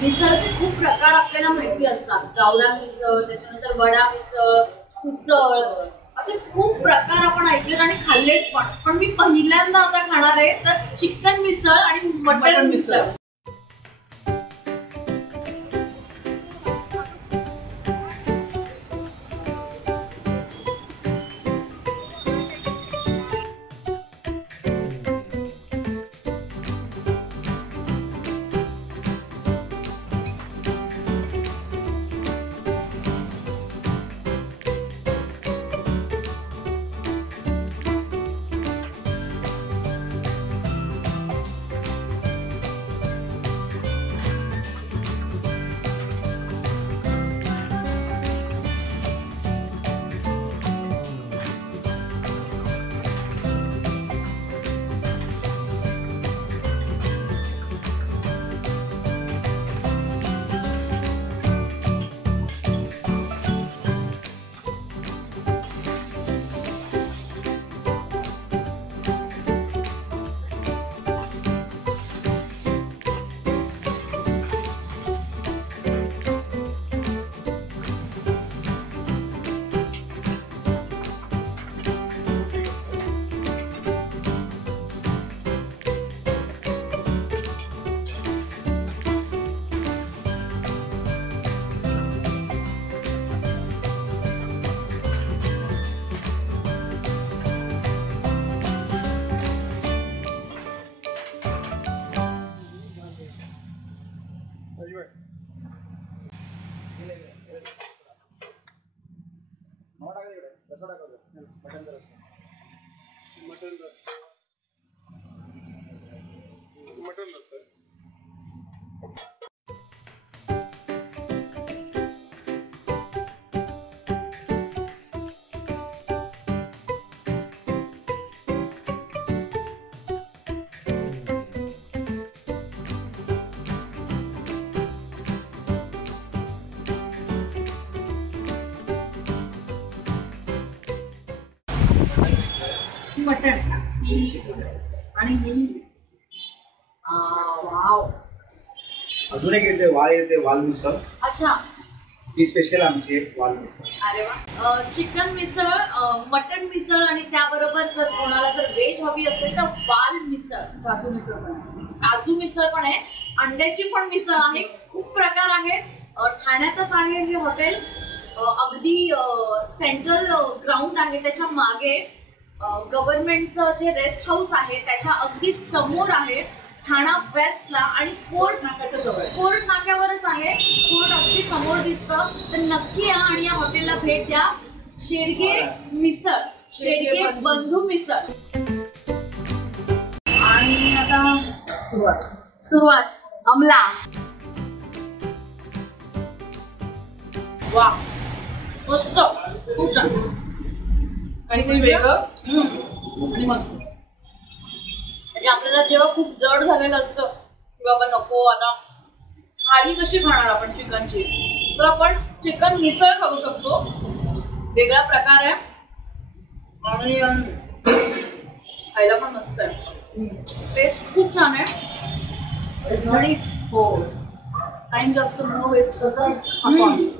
मिसळचे खूप प्रकार आपल्याला माहिती असतात. गावरान मिसळ, त्याच्यानंतर वडा मिसळ, उसळ, असे खूप प्रकार आपण ऐकलेत आणि खाल्लेत पण. पण मी पहिल्यांदा आता खाणार आहे तर चिकन मिसळ आणि मटन मिसळ. मटन आणि वाव. अजून एक येते वाल, येते वाल मिसळ. अच्छा, ही स्पेशल आमची एक वाल मिसळ. अरे वा. चिकन मिसळ, मटन मिसळ आणि त्याबरोबर जर कोणाला जर व्हेज हवी असेल तर वाल मिसळ, काजू मिसळ पण, काजू मिसळ पण आहे, अंड्याची पण मिसळ आहे. खूप प्रकार आहेत. ठाण्यातच आहे हे हॉटेल. अगदी सेंट्रल ग्राउंड आहे, त्याच्या मागे गव्हर्नमेंटचं जे रेस्ट हाऊस आहे त्याच्या अगदी समोर आहे. ठाणा वेस्टला आणि कोर्ट नाक्यावरच आहे. कोर्ट अगदी समोर दिसतं. तर नक्की या आणि या हॉटेलला भेट द्या. शेडगे मिसळ, शेडगे बंधू मिसळ. आणि आता सुरुवात अंमला. वा, मस्त, खूप छान, काहीतरी वेगळं आणि मस्त. म्हणजे आपल्याला जेव्हा खूप जड झालेलं असतं की बाबा नको आता थाळी कशी खाणार आपण चिकनची, तर आपण चिकन मिसळ खाऊ शकतो. वेगळा प्रकार आहे आणि खायला पण मस्त आहे. टेस्ट खूप छान आहे, झणझणीत. हो, टाइम जास्त न वेस्ट करता खातो.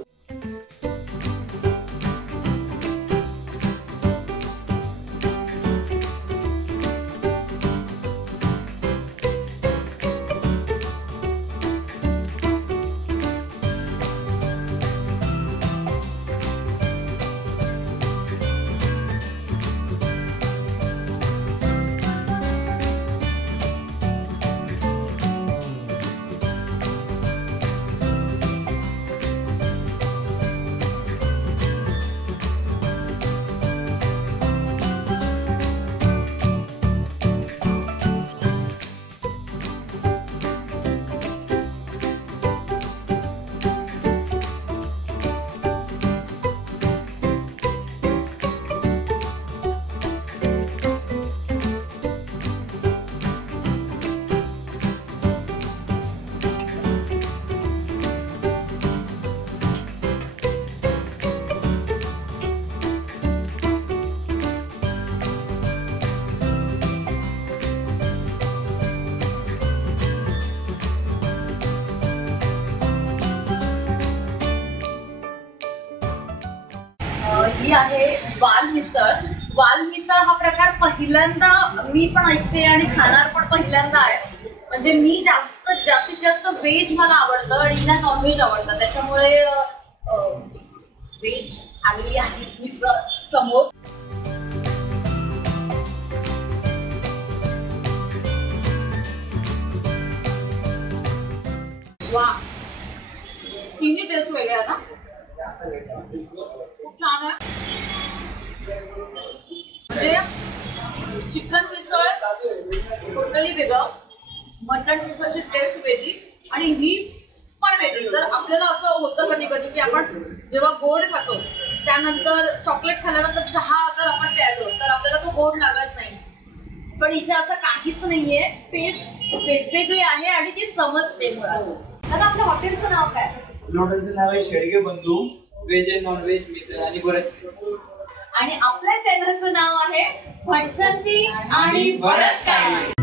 ही आहे वाल मिसळ. वाल मिसळ हा प्रकार पहिल्यांदा मी पण ऐकते आणि खाणार पण पहिल्यांदा आहे. म्हणजे मी जास्तीत जास्त व्हेज मला आवडतं आणि हिला नॉनव्हेज आवडतं, त्याच्यामुळे व्हेज आलेली आहे मिसळ समोर. वा, तिन्ही टेस्ट वेगळ्या ना, खूप छान आहे. म्हणजे चिकन मिसळ टोटली वेगळं, मटन मिसळची टेस्ट वेगळी आणि ही पण वेगळी. जर आपल्याला असं होतं कधी कधी की आपण जेव्हा गोड खातो त्यानंतर चॉकलेट खाल्ल्यानंतर चहा जर आपण प्यायलो तर आपल्याला तो गोड लागत नाही, पण इथे असं काहीच नाहीये. टेस्ट वेगवेगळी आहे आणि ती समजते मुळात. आता आपल्या हॉटेलचं नाव काय? हॉटेलचं नाव आहे शेडगे बंधू व्हेज आणि नॉनव्हेज मिसळ आणि बरंच. आणि आपल्या चॅनलचं नाव आहे भटकंती आणि बरंच काही.